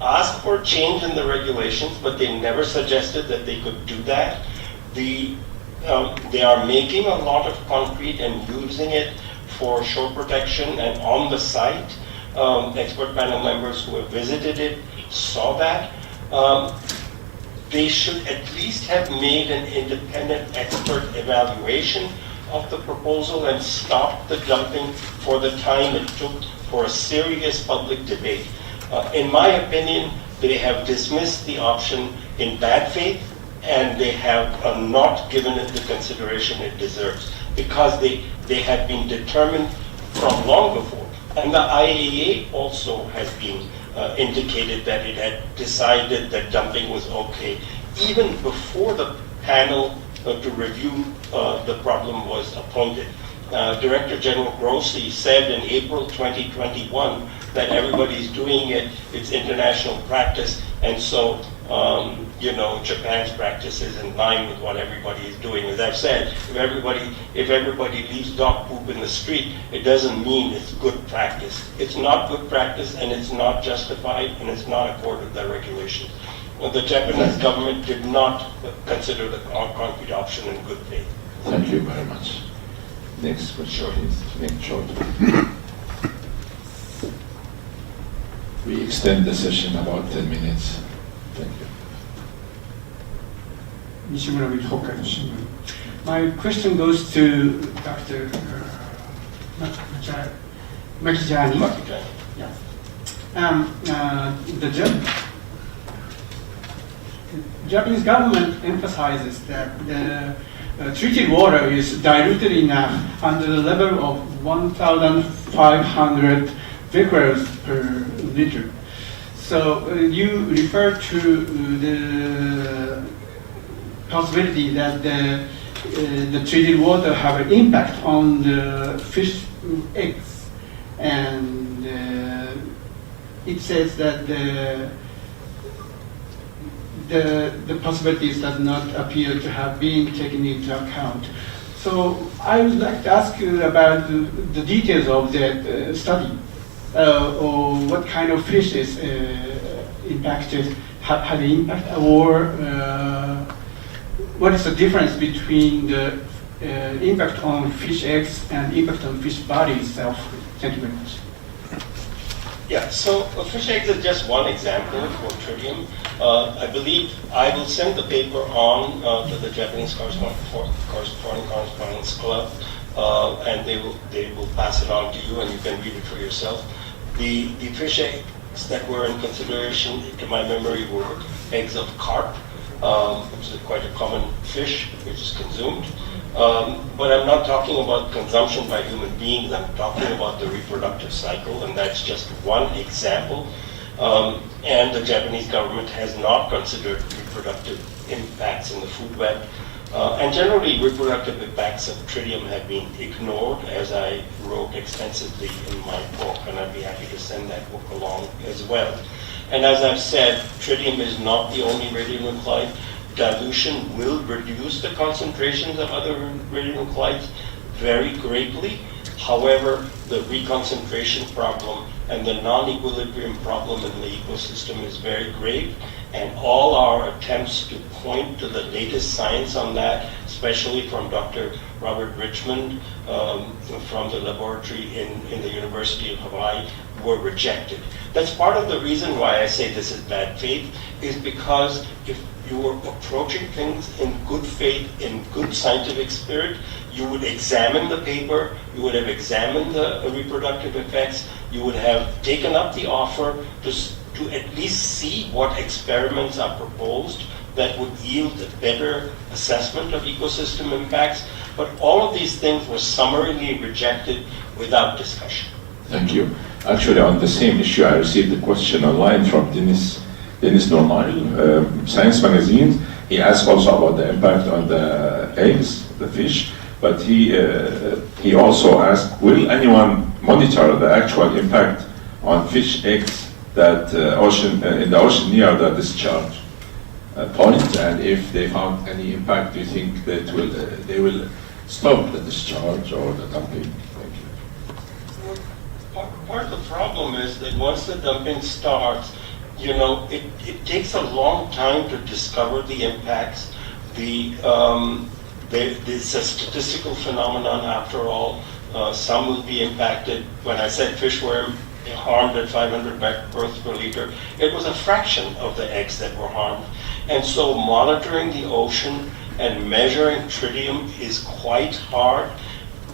ask for a change in the regulations, but they never suggested that they could do that. They are making a lot of concrete and using it for shore protection and on the site. Expert panel members who have visited it saw that. They should at least have made an independent expert evaluation of the proposal and stopped the dumping for the time it took for a serious public debate. In my opinion, they have dismissed the option in bad faith, and they have not given it the consideration it deserves, because they have been determined from long before. And the IAEA also has been indicated that it had decided that dumping was okay, even before the panel to review the problem was appointed. Director General Grossi said in April 2021 that everybody's doing it, it's international practice, and so Japan's practice is in line with what everybody is doing. As I've said, if everybody leaves dog poop in the street, it doesn't mean it's good practice. It's not good practice, and it's not justified, and it's not according to the regulations. The Japanese government did not consider the concrete option in good faith. Thank you very much. Next question, please. Next short. We extend the session about 10 minutes. Thank you. Nishimura with Hokkaido Shimbun. My question goes to Dr. Makigiani. Yeah. The Japanese government emphasizes that the treated water is diluted enough under the level of 1,500 becquerels per liter. So you refer to the possibility that the treated water have an impact on the fish eggs, and it says that the possibilities does not appear to have been taken into account. So I would like to ask you about the details of that study, or what kind of fish is impacted, had the impact, or what is the difference between the impact on fish eggs and impact on fish body itself? Thank you very much. Yeah, so fish eggs is just one example for tritium. I believe I will send the paper on to the Japanese Correspondence Club, and they will pass it on to you, and you can read it for yourself. The fish eggs that were in consideration, to my memory, were eggs of carp, which is quite a common fish which is consumed. But I'm not talking about consumption by human beings. I'm talking about the reproductive cycle, and that's just one example. And the Japanese government has not considered reproductive impacts in the food web. And generally, reproductive impacts of tritium have been ignored, as I wrote extensively in my book, and I'd be happy to send that book along as well. And as I've said, tritium is not the only radionuclide. Dilution will reduce the concentrations of other radionuclides very greatly. However, the reconcentration problem and the non-equilibrium problem in the ecosystem is very grave, and all our attempts to point to the latest science on that, especially from Dr. Robert Richmond from the laboratory in the University of Hawaii, were rejected. That's part of the reason why I say this is bad faith, is because if you were approaching things in good faith, in good scientific spirit, you would examine the paper, you would have examined the reproductive effects, you would have taken up the offer to at least see what experiments are proposed that would yield a better assessment of ecosystem impacts. But all of these things were summarily rejected without discussion. Thank you. Actually, on the same issue, I received a question online from Dennis Normal, Science Magazine. He asked also about the impact on the eggs, the fish, but he also asked, will anyone monitor the actual impact on fish eggs that in the ocean near the discharge point, and if they found any impact, do you think that they will stop the discharge or the dumping? Thank you. Part of the problem is that once the dumping starts, it takes a long time to discover the impacts. It's a statistical phenomenon after all. Some will be impacted. When I said fish were harmed at 500 becquerels per liter, it was a fraction of the eggs that were harmed. And so monitoring the ocean and measuring tritium is quite hard,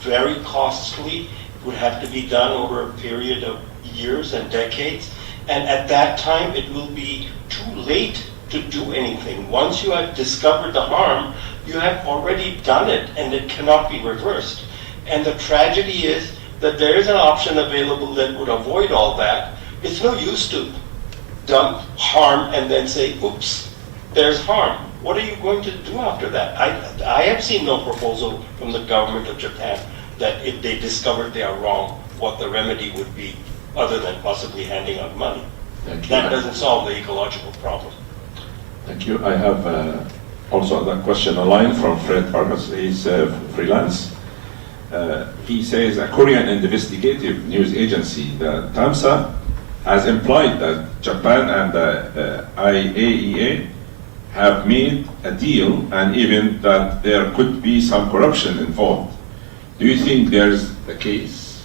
very costly. It would have to be done over a period of years and decades. And at that time, it will be too late to do anything. Once you have discovered the harm, you have already done it, and it cannot be reversed. And the tragedy is that there is an option available that would avoid all that. It's no use to dump harm and then say, oops, there's harm. What are you going to do after that? I have seen no proposal from the government of Japan that if they discovered they are wrong, what the remedy would be, other than possibly handing out money. Thank you. That doesn't solve the ecological problem. Thank you. I have also a question online from Fred Vargas. He's freelance. He says a Korean investigative news agency, the TAMSA, has implied that Japan and the IAEA have made a deal, and even that there could be some corruption involved. Do you think there's the case?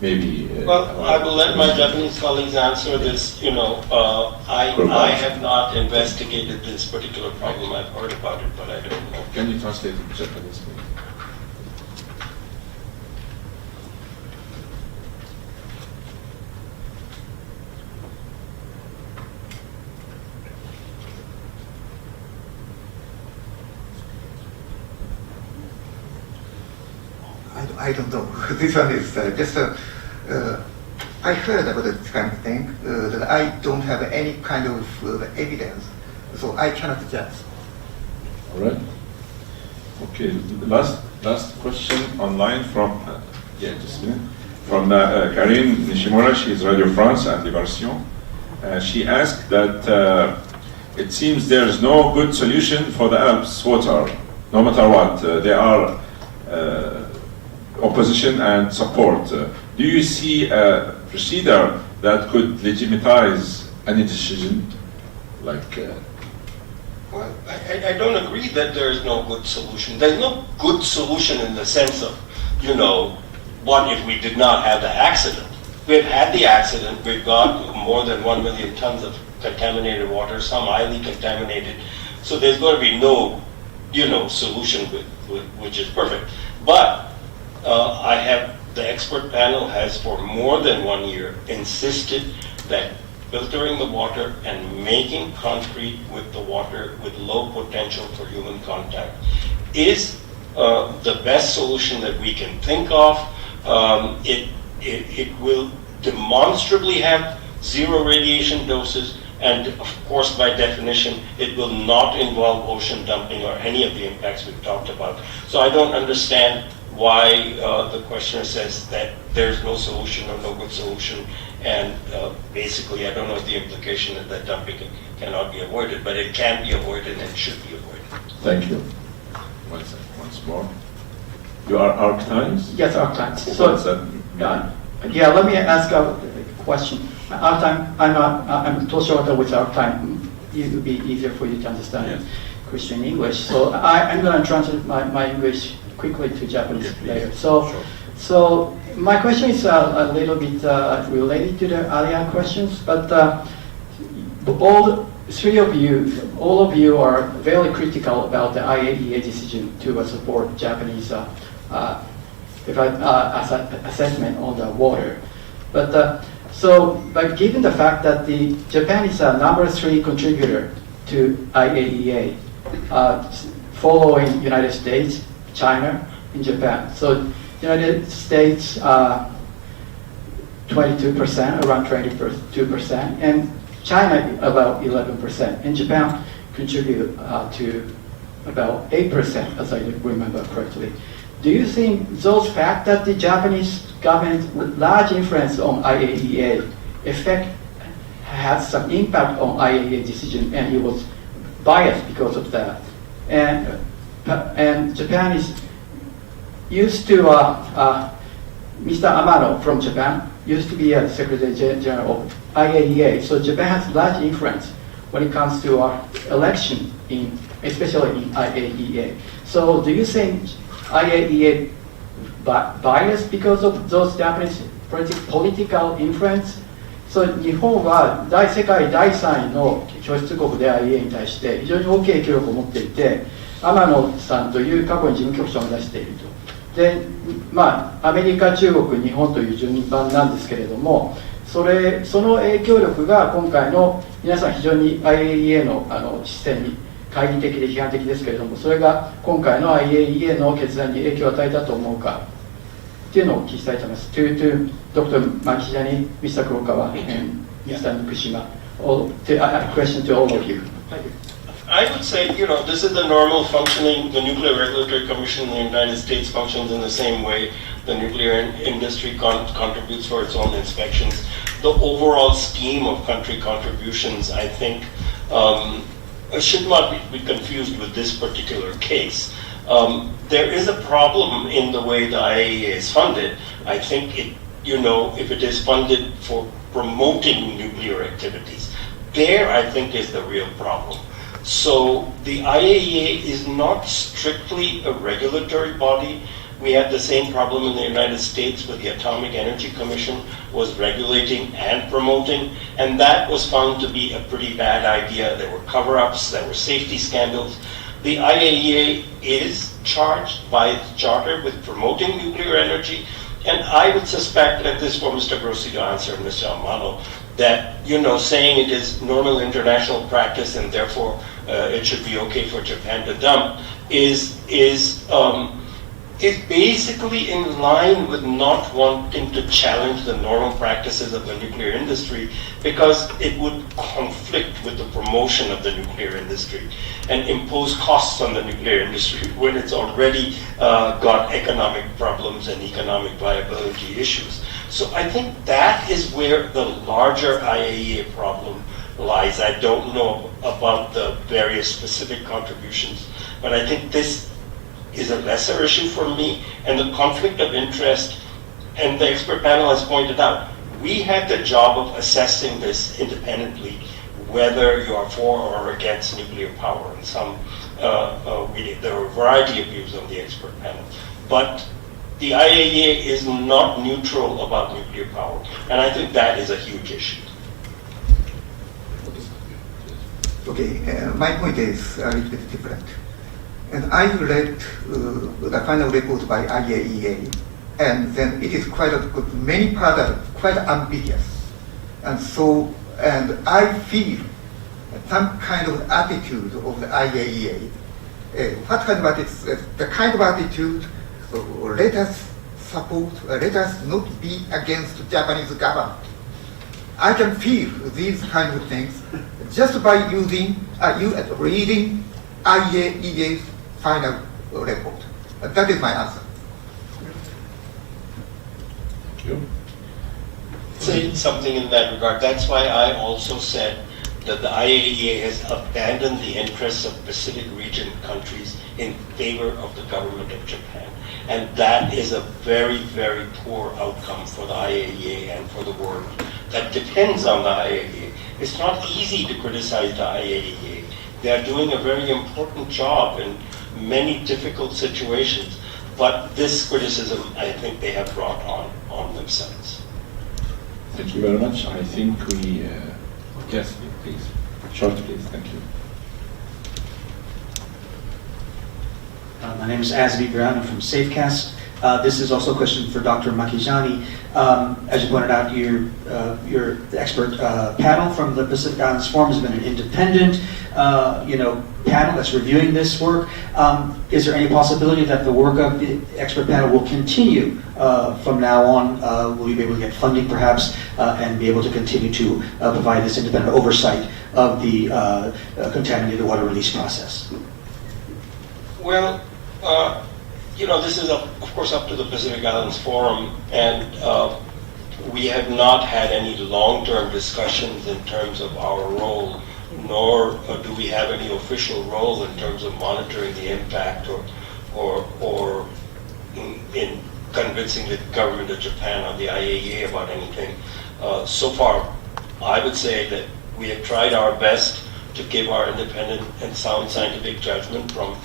maybe... Well, I will let my Japanese colleagues answer this. I have not investigated this particular problem. I've heard about it, but I don't know. Can you translate it to Japanese, please? I don't know. This one is just, I heard about this kind of thing, that I don't have any kind of evidence, so I cannot judge. All right. Okay, last question online from, just a minute. From Karine Nishimura, she is Radio France and Libération. She asked that it seems there is no good solution for the Alps water, no matter what. There are opposition and support. Do you see a procedure that could legitimize any decision? Like, Well, I don't agree that there is no good solution. There's no good solution in the sense of, what if we did not have the accident? We've had the accident. We've got more than 1 million tons of contaminated water, some highly contaminated. So there's going to be no, solution which is perfect. But the expert panel has for more than 1 year insisted that filtering the water and making concrete with the water with low potential for human contact is the best solution that we can think of. It will demonstrably have zero radiation doses, and of course, by definition, it will not involve ocean dumping or any of the impacts we've talked about. So I don't understand why the questioner says that there's no solution or no good solution, and basically I don't know the implication that dumping cannot be avoided, but it can be avoided and should be avoided. thank you. Once more. You are Arc Times? Yes, Arc Times. What does that mean? Yeah, let me ask a question. Arc Time, I'm Toshioka with Arc Time. It would be easier for you to understand Yes. Christian English. So I'm going to translate my English quickly to Japanese later. So my question is a little bit related to the earlier questions, but all of you are very critical about the IAEA decision to support Japanese assessment on the water. But given the fact that Japan is a number 3 contributor to IAEA, following United States, China, and Japan. So United States 22%, around 22%, and China about 11%, and Japan contribute to about 8%, as I remember correctly. Do you think those facts that the Japanese government's large influence on IAEA had some impact on IAEA decision, and it was biased because of that? And Japan is used to Mr. Amano from Japan used to be a Secretary General of IAEA. So Japan has large influence when it comes to election, especially in IAEA. So do you think IAEA biased because of those Japanese political influence? 日本は世界第3位の拠出国で IAEA に対して非常に大きい影響力を持っていて、天野さんという過去に事務局長を目指していると。で、アメリカ、中国、日本という順番なんですけれども、その影響力が今回の皆さん非常に IAEA の姿勢に懐疑的で批判的ですけれども、それが今回の IAEA の決断に影響を与えたと思うかっていうのをお聞きしたいと思います。To Dr. Makijani, Mr. Kurokawa, and Mr. Nukushima, a question to all of you. I would say, this is the normal functioning. The Nuclear Regulatory Commission in the United States functions in the same way. The nuclear industry contributes for its own inspections. The overall scheme of country contributions, I think, should not be confused with this particular case. There is a problem in the way the IAEA is funded. I think if it is funded for promoting nuclear activities, there I think is the real problem. So the IAEA is not strictly a regulatory body. We had the same problem in the United States where the Atomic Energy Commission was regulating and promoting, and that was found to be a pretty bad idea. There were cover-ups, there were safety scandals. The IAEA is charged by its charter with promoting nuclear energy, and I would suspect, and this for Mr. Grossi to answer and Mr. Amano, that, saying it is normal international practice and therefore it should be okay for Japan to dump is basically in line with not wanting to challenge the normal practices of the nuclear industry, because it would conflict with the promotion of the nuclear industry and impose costs on the nuclear industry when it's already got economic problems and economic viability issues. So I think that is where the larger IAEA problem lies. I don't know about the various specific contributions, but I think this is a lesser issue for me, and the conflict of interest, and the expert panel has pointed out, we had the job of assessing this independently, whether you are for or against nuclear power, and there are a variety of views on the expert panel. But the IAEA is not neutral about nuclear power, and I think that is a huge issue. Okay, my point is a little bit different. And I read the final report by IAEA, and then it is many parts are quite ambiguous. And I feel some kind of attitude of the IAEA. What kind of attitude? The kind of attitude, let us support, let us not be against the Japanese government. I can feel these kind of things just by reading IAEA's final report. That is my answer. Thank you. Say something in that regard. That's why I also said that the IAEA has abandoned the interests of Pacific region countries in favor of the government of Japan. And that is a very, very poor outcome for the IAEA and for the world. That depends on the IAEA. It's not easy to criticize the IAEA. They are doing a very important job in many difficult situations, but this criticism, I think they have brought on themselves. Thank you very much. I think we, yes, please. Short, please. Thank you. My name is Azbi Brown. I'm from Safecast. This is also a question for Dr. Maki Jani. As you pointed out, the expert panel from the Pacific Islands Forum has been an independent, panel that's reviewing this work. Is there any possibility that the work of the expert panel will continue from now on? Will you be able to get funding, perhaps, and be able to continue to provide this independent oversight of the contaminated water release process? Well, this is, of course, up to the Pacific Islands Forum, and we have not had any long-term discussions in terms of our role, nor do we have any official role in terms of monitoring the impact or in convincing the government of Japan or the IAEA about anything. So far, I would say that we have tried our best to give our independent and sound scientific judgment from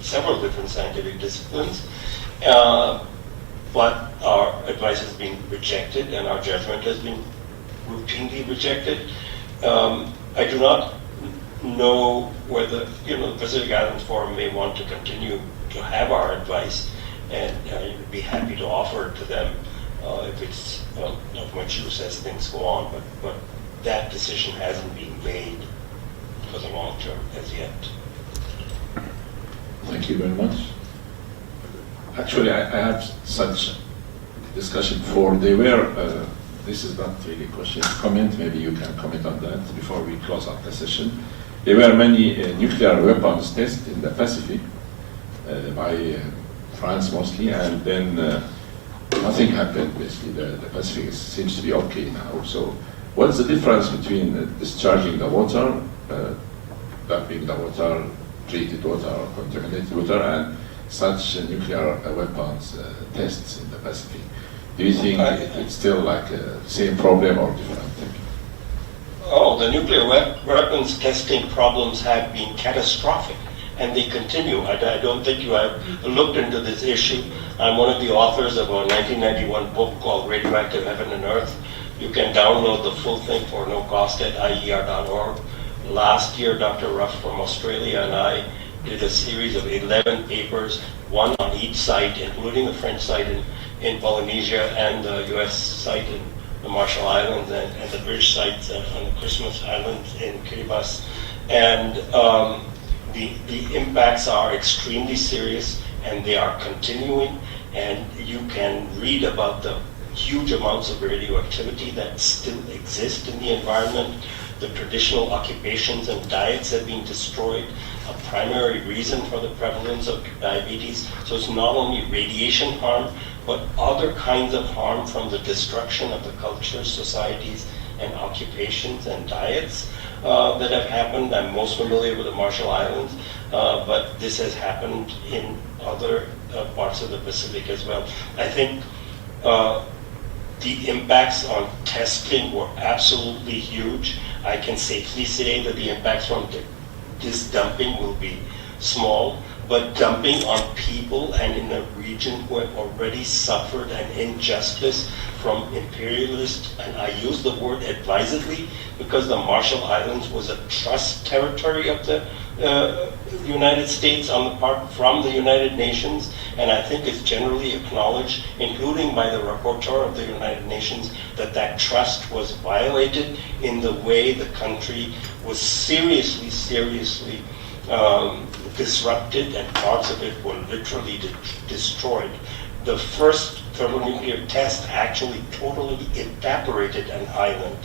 several different scientific disciplines, but our advice has been rejected and our judgment has been routinely rejected. I do not know whether the Pacific Islands Forum may want to continue to have our advice, and I'd be happy to offer it to them if it's of much use as things go on, but that decision hasn't been made for the long term as yet. Thank you very much. Actually, I have such discussion before. They were, this is not really a question, comment, maybe you can comment on that before we close up the session. There were many nuclear weapons tests in the Pacific by France mostly, and then nothing happened. Basically, the Pacific seems to be okay now. So what is the difference between discharging the water, dumping the water, treated water, or contaminated water, and such nuclear weapons tests in the Pacific? Do you think it's still like the same problem or different? Oh, the nuclear weapons testing problems have been catastrophic. and they continue. I don't think you have looked into this issue. I'm one of the authors of a 1991 book called Radioactive Heaven and Earth. You can download the full thing for no cost at IER.org. Last year, Dr. Ruff from Australia and I did a series of 11 papers, one on each site, including the French site in Polynesia and the US site in the Marshall Islands and the British sites on the Christmas Islands in Kiribati. And the impacts are extremely serious, and they are continuing, and you can read about the huge amounts of radioactivity that still exist in the environment. The traditional occupations and diets have been destroyed, a primary reason for the prevalence of diabetes. So it's not only radiation harm, but other kinds of harm from the destruction of the cultures, societies, and occupations and diets that have happened. I'm most familiar with the Marshall Islands, but this has happened in other parts of the Pacific as well. I think the impacts on testing were absolutely huge. I can safely say that the impacts from this dumping will be small, but dumping on people and in a region who have already suffered an injustice from imperialists, and I use the word advisedly because the Marshall Islands was a trust territory of the United States on the part from the United Nations, and I think it's generally acknowledged, including by the rapporteur of the United Nations, that that trust was violated in the way the country was seriously disrupted, and parts of it were literally destroyed. The first thermonuclear test actually totally evaporated an island,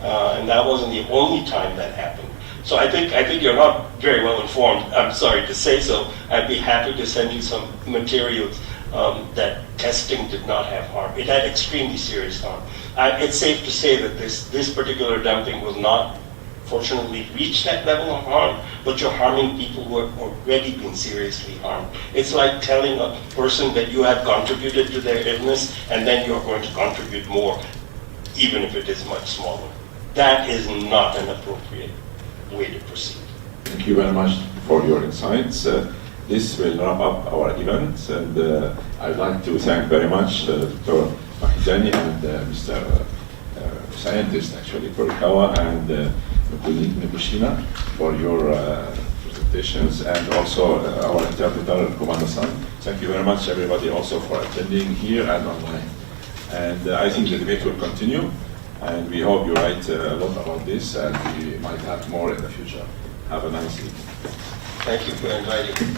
and that wasn't the only time that happened. So I think you're not very well informed. I'm sorry to say so. I'd be happy to send you some materials that testing did not have harm. It had extremely serious harm. It's safe to say that this particular dumping will not, fortunately, reach that level of harm, but you're harming people who have already been seriously harmed. It's like telling a person that you have contributed to their illness and then you're going to contribute more, even if it is much smaller. That is not an appropriate way to proceed. Thank you very much for your insights. This will wrap up our event, and I'd like to thank very much Dr. Maki and Mr. Scientist, actually, Kurikawa and Nikushina for your presentations, and also our interpreter, Komanda-san. Thank you very much, everybody, also for attending here and online. And I think the debate will continue, and we hope you write a lot about this, and we might have more in the future. Have a nice evening. Thank you for inviting me.